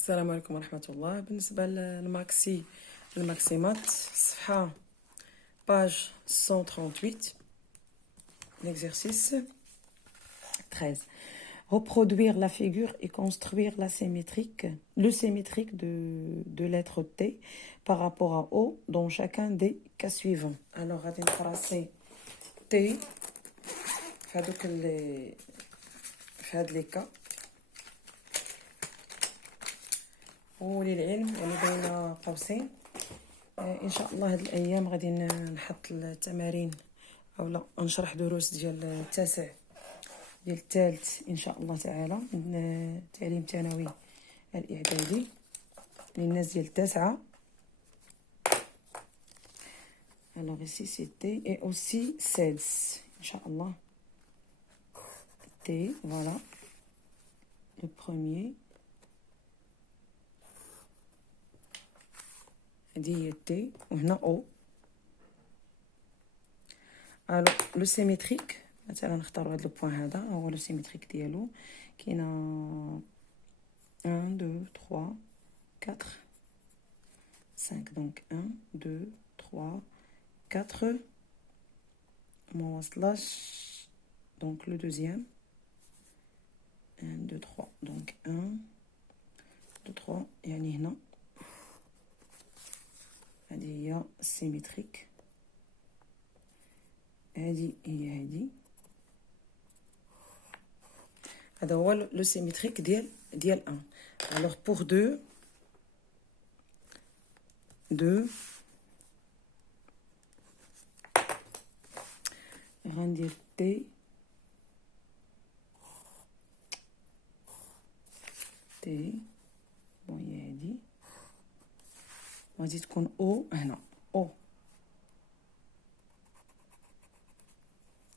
السلام عليكم ورحمة الله. بالنسبة الماكسيمات صفحة page 138, l'exercice 13. Reproduire la figure et construire le symétrique de lettre T par rapport à O dans chacun des cas suivants. Alors, on va tracer T في هاد les cas. وللعلم يعني بين قوسين ان شاء الله هاد الايام غادي نحط التمارين او لا نشرح دروس ديال التاسع ديال الثالث ان شاء الله تعالى من تعليم ثانوي الاعدادي للناس ديال التاسعه. alors ici c'était et aussi 16 ان شاء الله. T voilà le premier. هذه هي تي وهنا او. الو لو سيميتريك مثلا نختاروا هذا البوين هذا هو لو سيميتريك ديالو. كاينه 1 2 3 4 5 دونك 1 2 3 4 ما وصلاش دونك لو دوزيام 1 2 3 دونك 1 2 3 يعني هنا هذه هي السيميتريك. هذه هي هذه. هذا هو لو سيميتريك ديال 1. alors pour 2 غندير تي بون هي هذه غادي تكون او هنا او.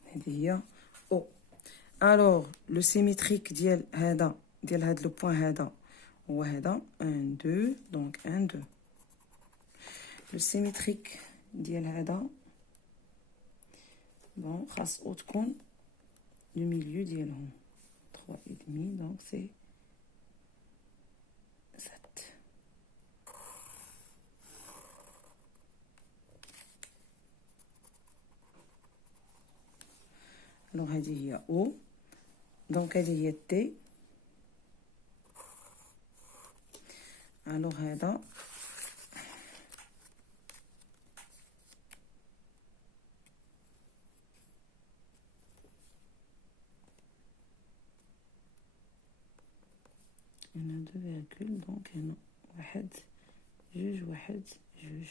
هذه هي او. الوغ لو سيميتريك ديال هذا هاد لو بوين هذا هو هذا 1 2 دونك 1 2. لو سيميتريك ديال هذا بون خاص او تكون لو ميليو ديالهم 3 et demi دونك سي 7. alors هذه هي او دونك هذه هي تي. alors هذا هنا 2 فيرغول دونك هنا 1 2 1 2.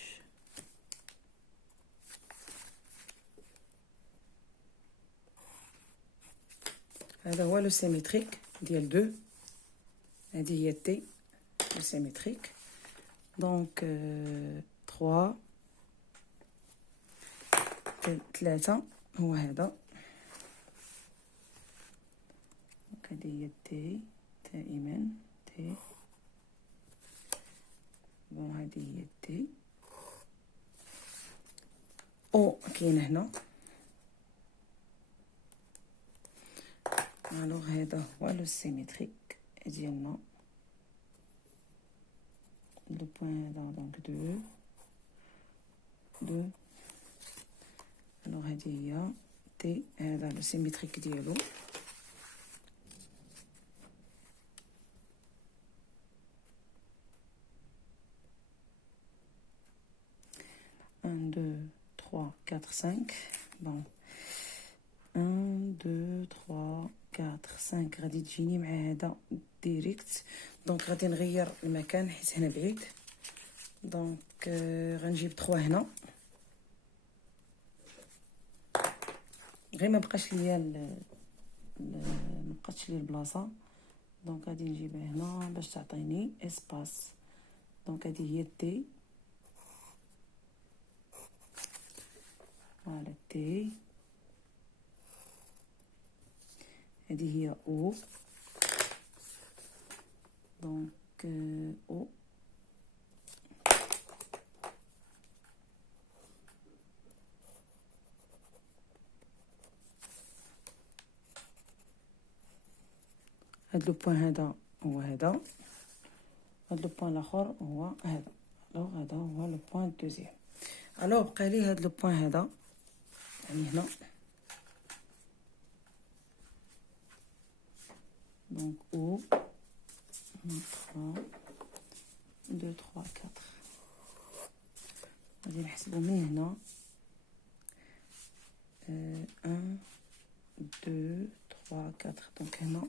هذا هو لو سيميتريك ديال 2. هذه هي تي لو سيميتريك دونك 3 هو هذا. دونك هذه هي تي دائما تي بون هذه هي تي او كاين هنا. alors هذا هو لو سيميتريك ديالنا لو بوين هذا دونك 2 alors هذه هي تي. هذا لو سيميتريك ديالو un 2 3 4 5 bon 1 2 3 4 5 غادي تجيني مع هذا ديريكت. دونك غادي نغير المكان حيت هنا بعيد. دونك غنجيب 3 هنا غير ما بقاش ليا ما بقاتش لي البلاصه. دونك غادي نجيبها هنا باش تعطيني اسباس. دونك هذه هي تي فوالا تي. هذه هي او دونك او. هاد لو بوين هذا هو هذا هاد لو بوين الاخر هو هذا. الوغ هذا هو لو بوين الدوزيام. الوغ بقى لي هاد لو بوين هذا، يعني هنا. دونك او 3 2 3 4 غادي نحسبو من هنا 1 2 3 4. دونك هنا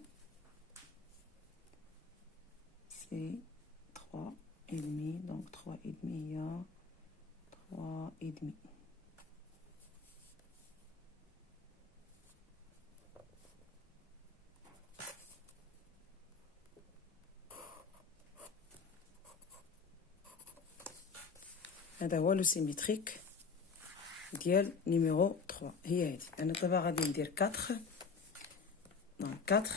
سي 3 et demi. Donc 3 et demi, il y a 3 et demi. هذا هو لو سيميتريك ديال نيميرو 3. هي هادي. انا دابا غادي ندير 4. دونك 4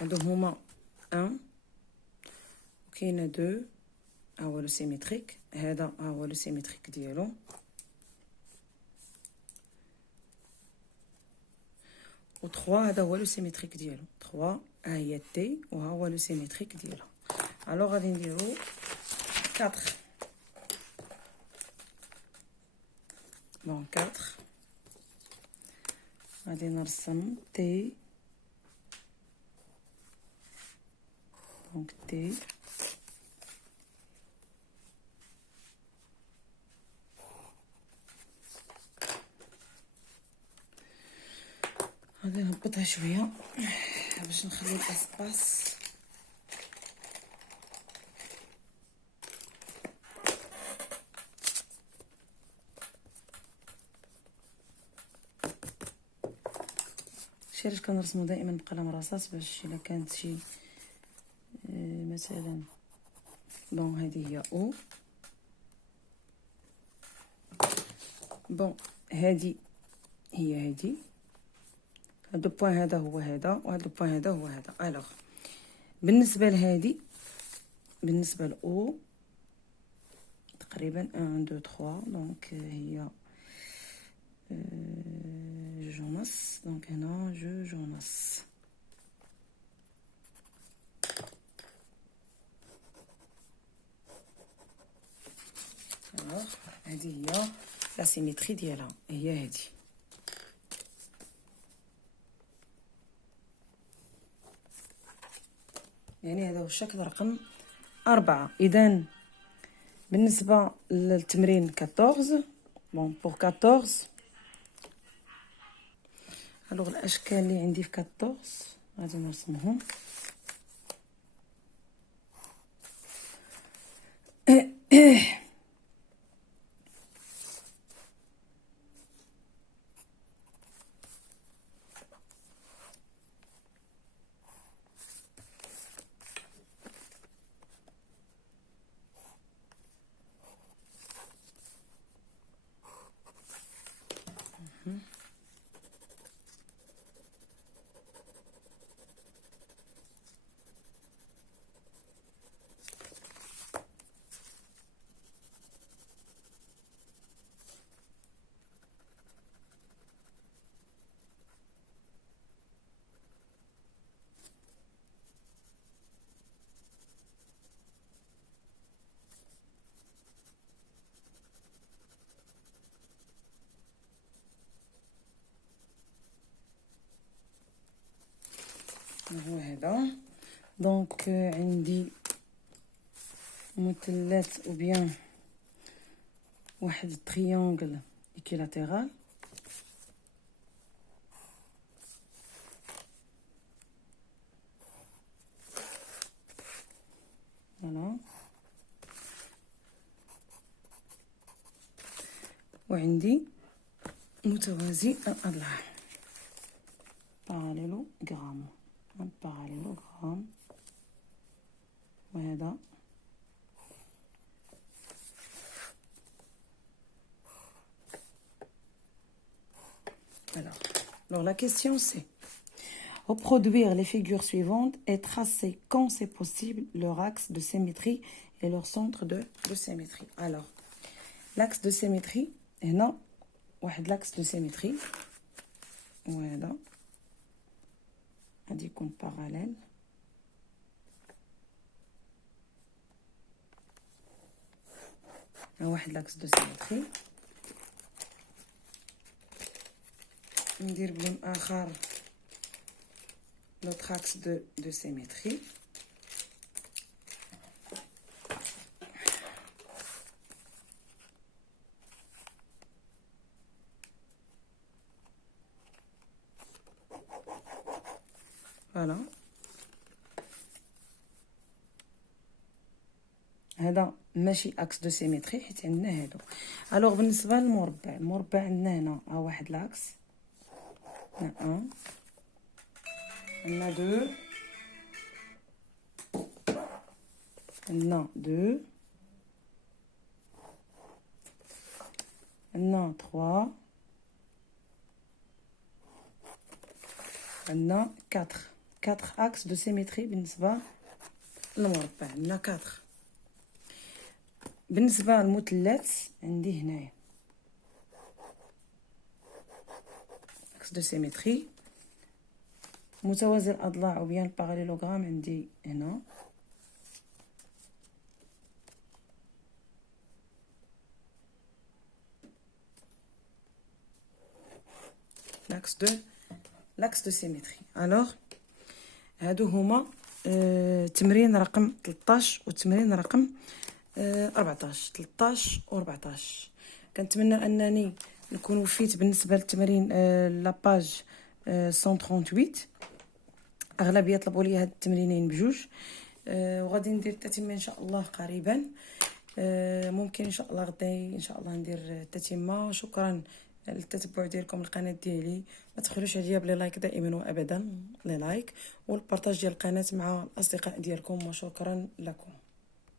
هادو هما 1 وكاينه 2. ها هو لو سيميتريك. هذا ها هو لو سيميتريك ديالو. و 3 هذا هو لو سيميتريك ديالو. 3 ها هي تي وها هو لو سيميتريك ديالها. الوغ غادي نديرو 4. دونك 4 غادي نرسم تي. دونك تي غادي نهبطها شويه باش نخلي الاسباس. علاش كنرسمو دائما بقلم رصاص باش الا كانت شي مثلا. بون هذه هي او. بون هذه هي هذه. هاد البوين هذا هو هذا وهاد البوين هذا هو هذا. الوغ بالنسبه لهذه، بالنسبه لاو تقريبا 1 2 3. دونك هي جونس. دونك هنا جونس. الوغ هذه هي لا سيميتري ديالها. هي هذه. يعني هذا هو الشكل رقم 4. اذا بالنسبه للتمرين 14. بون بور 14 الوغ الاشكال اللي عندي في 14 غادي نرسمهم. هو هذا. دونك عندي مثلث او بيان واحد تريونغل ايكيلاتيرال. فوالا. وعندي متوازي الاضلاع باراليلوغرام. باراليلوغرام. وهذا alors la question c'est reproduire les figures suivantes et tracer quand c'est possible leur axe de symétrie et leur centre de symétrie. Alors l'axe de symétrie هنا واحد l'axe de symétrie وهذا غادي يكون باراليل. واحد لاكس دو سيمتري. ندير بلون اخر لوطر اكس دو سيمتري. فوالا هذا ماشي اكس دو سيمتري حيت عندنا هادو. الوغ بالنسبه للمربع، المربع عندنا هنا ها واحد لاكس، هنا 1، عندنا 2، عندنا 2، عندنا 3، عندنا 4 اكس دو سيمتري بالنسبه للمربع، عندنا 4. بالنسبه للمثلث عندي هنايا اكس دو سيمتري متوازي الاضلاع وبيان الباراليلوغرام عندي هنا، l'axe de symétrie. Alors هادو هما تمرين رقم 13 وتمرين رقم 14. 13 و 14. كنتمنى انني نكون وفيت بالنسبه للتمرين لاباج 138. اغلبيه طلبوا لي هاد التمرينين بجوج، وغادي ندير التتمه ان شاء الله قريبا. ممكن ان شاء الله غدا ان شاء الله ندير التتمه. شكرا للتتبع ديالكم القناه ديالي، ما تبخلوش عليا بلي لايك دائما وابدا، لي لايك والبارطاج ديال القناه مع الاصدقاء ديالكم، وشكرا لكم.